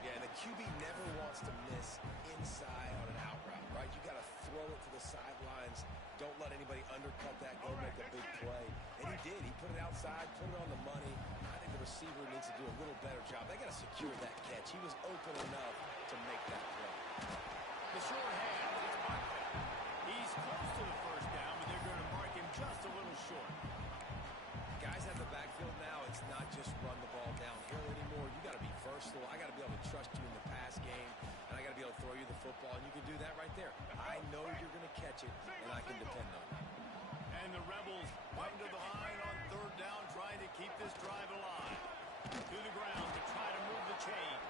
Yeah, and the QB never wants to miss inside on an out route, right? You got to throw it to the sidelines. Don't let anybody undercut that, go make a big play. And he did. He put it outside, put it on the money. I think the receiver needs to do a little better job. They got to secure that catch. He was open enough to make that play. The short hand, it's Buckner. He's close to the 1st down, but they're going to mark him just a little short. Guys at the backfield now, it's not just run the ball downhill anymore. You got to be versatile. I got to be able to trust you in the pass game, and I got to be able to throw you the football, and you can do that right there. I know you're going to catch it, and I can depend on you. And the Rebels come to the line on 3rd down, trying to keep this drive alive. To the ground to try to move the chains.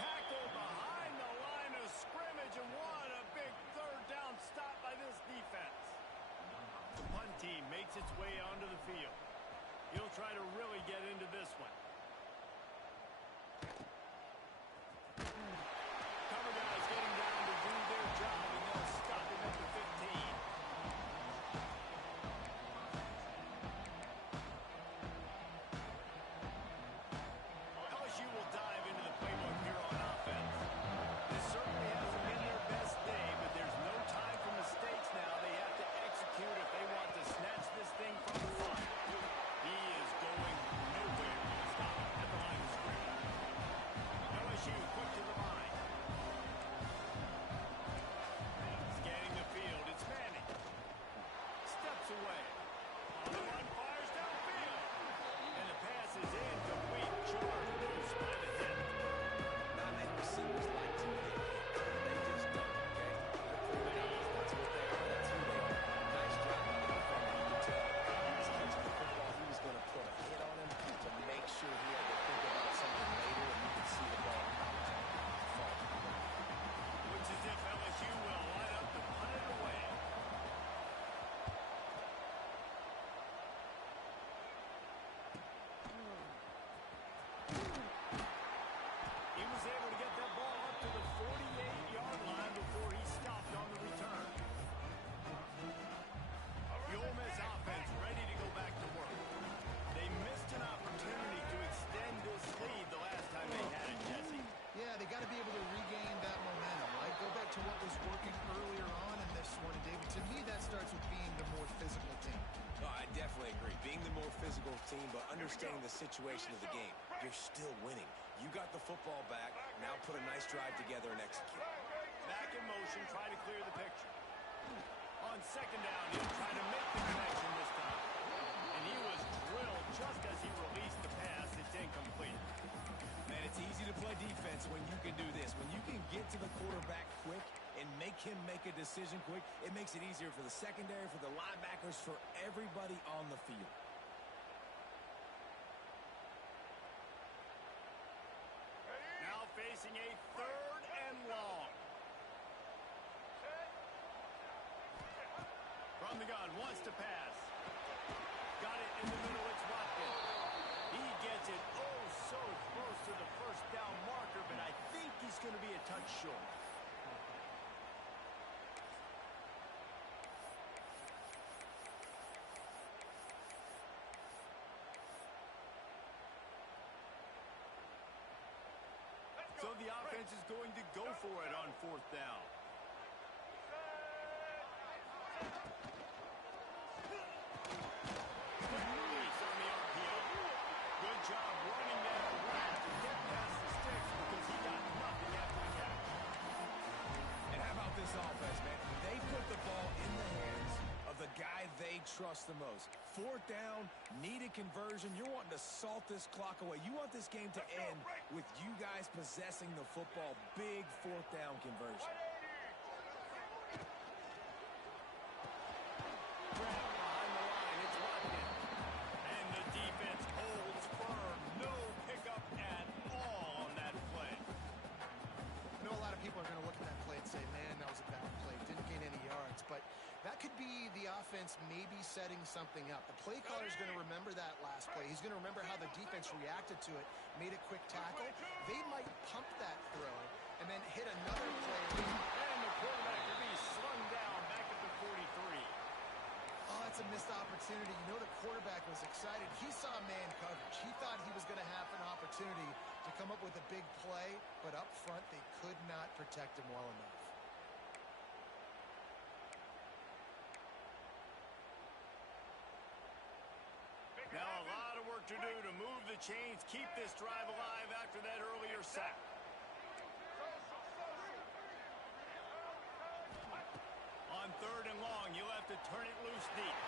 Tackle behind the line of scrimmage, and what a big 3rd down stop by this defense. The punt team makes its way onto the field. He'll try to really get into this one. Cover guys getting down to do their job, and they'll stop him at the 15. 2nd and 10 for the Rebels. 2nd and 10 for the Rebels. They'll try to run the ball. They'll run it. more physical team, but understanding the situation of the game. You're still winning. You got the football back. Now put a nice drive together and execute. Back in motion, try to clear the picture. On second down, he'll try to make the connection this time. And he was drilled just as he released the pass. It's incomplete. Man, it's easy to play defense when you can do this. When you can get to the quarterback quick and make him make a decision quick, it makes it easier for the secondary, for the linebackers, for everybody on the field. Now facing a third and long. From the gun, wants to pass. Got it in the middle, it's Watkins. He gets it oh so close to the first down marker, but I think he's going to be a touch short. So the offense is going to go for it on fourth down. Quick release on the RPO. Good job running that around to get past the sticks because he got nothing after the catch. And how about this offense, man? They put the ball in the hands of the guy they trust the most. Fourth down, needed conversion. You're wanting to salt this clock away. You want this game to end with you guys possessing the football. Big fourth down conversion. Grab behind the line, it's Watkins. And the defense holds firm. No pickup at all on that play. I know a lot of people are going to look at that play and say, man, that was a bad play. Didn't gain any yards. But that could be the offense maybe setting something up. The play caller is going to remember that last play. He's going to remember how the defense reacted to it, made a quick tackle. They might pump that throw and then hit another play. And the quarterback will be slung down back at the 43. Oh, that's a missed opportunity. You know the quarterback was excited. He saw man coverage. He thought he was going to have an opportunity to come up with a big play, but up front they could not protect him well enough. Now a lot of work to do to move the chains, keep this drive alive after that earlier sack. On third and long, you'll have to turn it loose deep.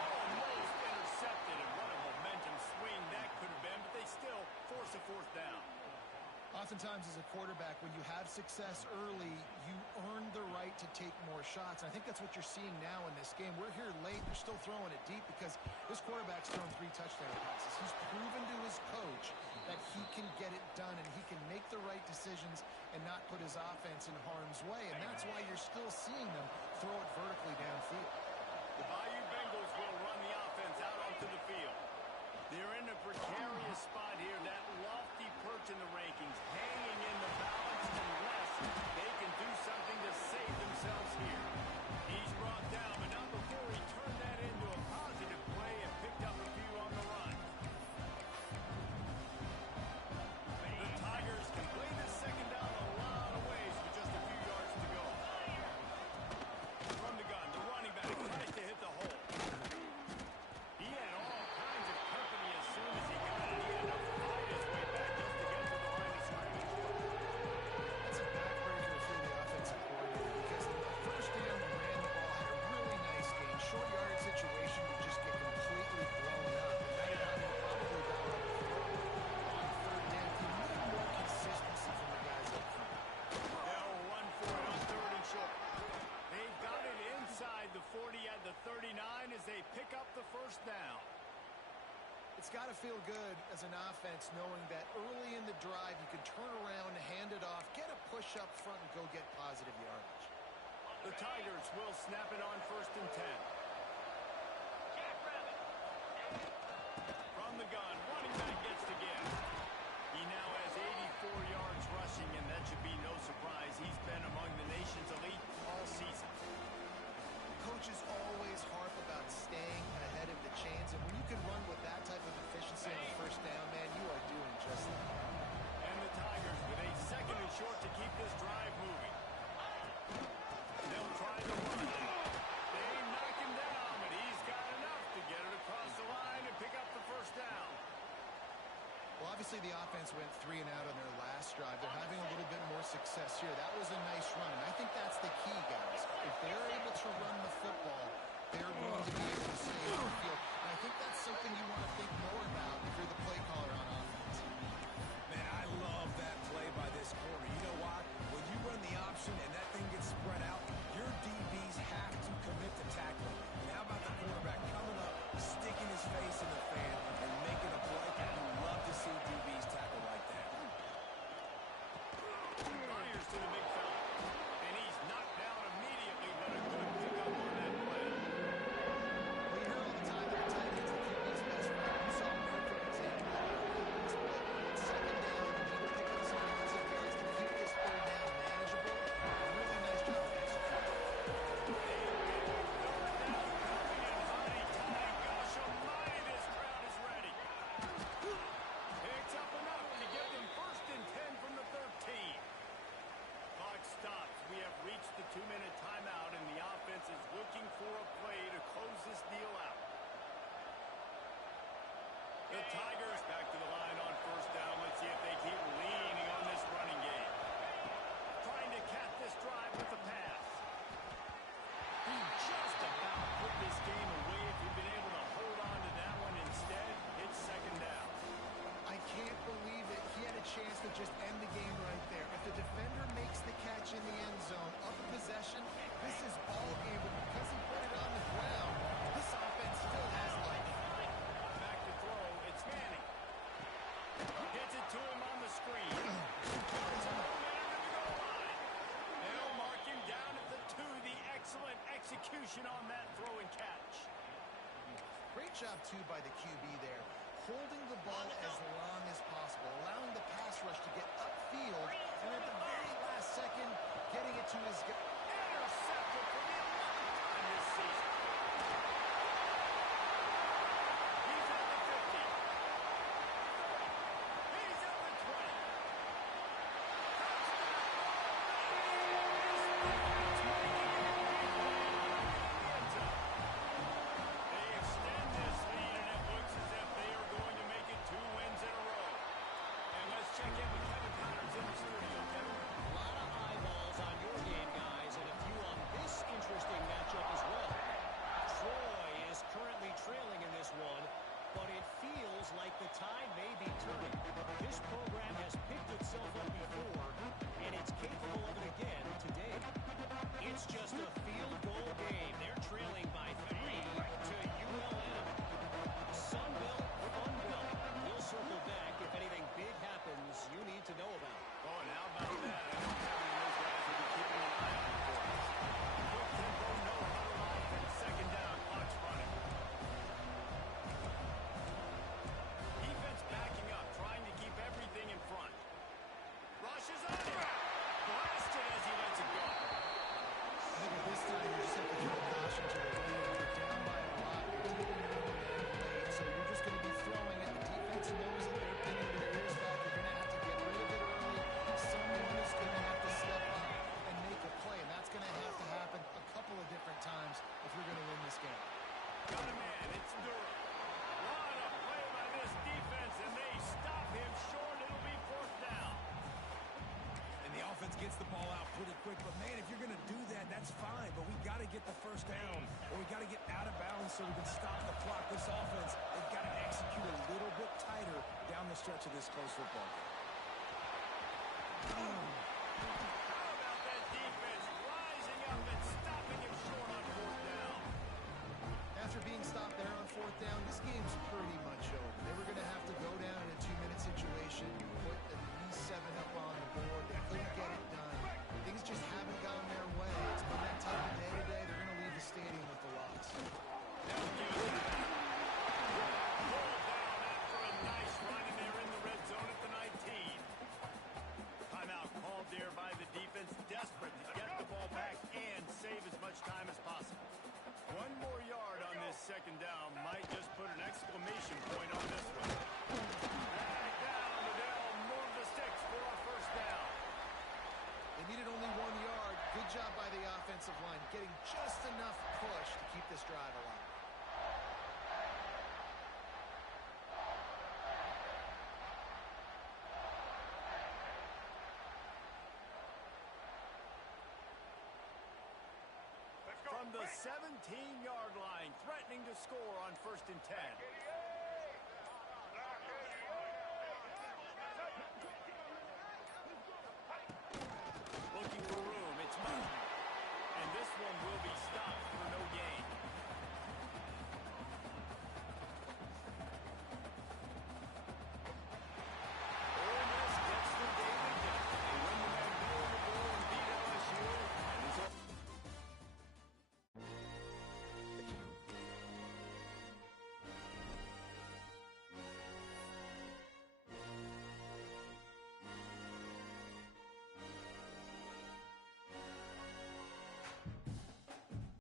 Almost intercepted, and what a momentum swing that could have been, but they still force a fourth down. Oftentimes as a quarterback, when you have success early, you earn the right to take more shots. And I think that's what you're seeing now in this game. We're here late. They're still throwing it deep because this quarterback's thrown 3 touchdown passes. He's proven to his coach that he can get it done and he can make the right decisions and not put his offense in harm's way. And that's why you're still seeing them throw it vertically downfield. The Bayou Bengals will run the offense out onto the field. They're in a precarious spot here, that lofty perch in the rankings, hanging in the balance unless they can do something to save themselves here. He's brought down, but not before he turned that into a positive play and picked up a few on the run. The Tigers can play this second down a lot of ways with just a few yards to go. From the gun, the running back tries to hit the hole. He had all kinds of company as soon as he got it. He had to fight his way back just to get to the line of scrimmage. That's a backbreaker for the offensive coordinator because the first down they ran the ball, had a really nice game. Short yardage situation would just get completely blown up. And that is how they probably got on the throw on third down. You need more consistency from the guys up front. They'll run for it on third and short. They've got it inside the 40 at the 39 as they pick up the first down. It's got to feel good as an offense knowing that early in the drive you can turn around, hand it off, get a push up front, and go get positive yardage. The Tigers will snap it on first and 10. From the gun, running back gets to give. He now has 84 yards rushing, and that should be no surprise. He's been among the nation's elite all season. Coaches always harp about staying ahead of the chains, and when you can run with that type of efficiency on first down, man, you are doing just that. And the Tigers with a second and short to keep this drive moving. They'll try the run. They knock him down, but he's got enough to get it Obviously, the offense went 3 and out on their last drive. They're having a little bit more success here. That was a nice run, and I think that's the key, guys. If they're able to run the football, they're going to be able to stay on the field. And I think that's something you want to think more about if you're the play caller on offense. Man, I love that play by this corner. You know why? When you run the option and that thing gets spread out, your DBs have to commit to tackling. And how about the quarterback coming up, sticking his face in the fan, and making a play? You love to see DBs tackle like that. Fires to the big fella. And he's knocked down immediately, but a good pickup on that play. We hear all the time that the tight end's the QB's best friend. You saw a perfect example of that on this play. On second down, you need to pick up some defensive yards to keep this third down manageable. Really nice job of executing. Picks up enough to give them 1st and 10 from the 13. Clock stops. We have reached the 2-minute timeout, and the offense is looking for a play to close this deal out. The Tigers back to the line on 1st down. Let's see if they keep leaning on this running game. Trying to cap this drive with the pass. He just about put this game away if he'd been able to hold on to that one instead. It's 2nd down. I can't believe it. He had a chance to just end the game right there. If the defender makes the catch in the end zone, up possession, this is ball game. But because he put it on the ground, this offense still has life. Back to throw. It's Manning. Gets it to him on the screen. It's a momentum to the goal line. They'll mark him down at the 2. The excellent execution on that throw and catch. Great job, too, by the QB there. Holding the ball as long as possible, allowing the pass rush to get upfield, and at the very last second, getting it to his guy. Intercepted for the 11th time this season. He's at the 50. He's at the 20. They extend this lead, and it looks as if they are going to make it 2 wins in a row. And let's check in with Kevin Connors in the studio. Kevin? A lot of eyeballs on your game, guys, and a few on this interesting matchup as well. Troy is currently trailing in this one, but it feels like the tide may be turning. This program has picked itself up before, and it's capable of it again today. It's just a field goal game. They're trailing by 3 to ULM. Sunbelt, Funbelt. We'll circle back if anything big happens you need to know about. Oh, and how about that? I know Kevin and those guys will be keeping an eye out for us. Quick tempo, no huddle offense. 2nd down, clock's running. Defense backing up, trying to keep everything in front. Rushes on him. Blasted as he lets it go. I think at this time, you just have to throw caution to the wind. You're down by a lot. You're keeping your own end late, so you're just going to be throwing it. The defense knows that they're pinning their ears back. You're going to have to get rid of it early. Someone is going to have to step up and make a play, and that's going to have to happen a couple of different times if you're going to win this game. Got a man. It's Durham. What a play by this defense, and they stop him short. It'll be 4th down. And the offense gets the ball out pretty quick. But, man, if you're going to do that, that's fine. But we got to get the 1st down, or we got to get out of bounds so we can stop the clock. This offense, they've got to execute a little bit tighter down the stretch of this close football game. How about that defense rising up and stopping him short on 4th down? After being stopped there on 4th down, this game's pretty much over. They were going to have to go down in a 2-minute situation, put at least 7 up on the board. They couldn't get it done. Things just haven't gone their way. It's been that type of day today. They're going to leave the stadium with the loss. They'll give it back. Pulled down after a nice run, and they're in the red zone at the 19. Timeout called there by the defense, desperate to get the ball back and save as much time as possible. 1 more yard on this 2nd down might just put an exclamation point on this one. Back down, and they'll move the sticks for a 1st down. They needed only 1 yard. Good job by the offensive line, getting just enough push to keep this drive alive. the 17-yard line, threatening to score on 1st and 10.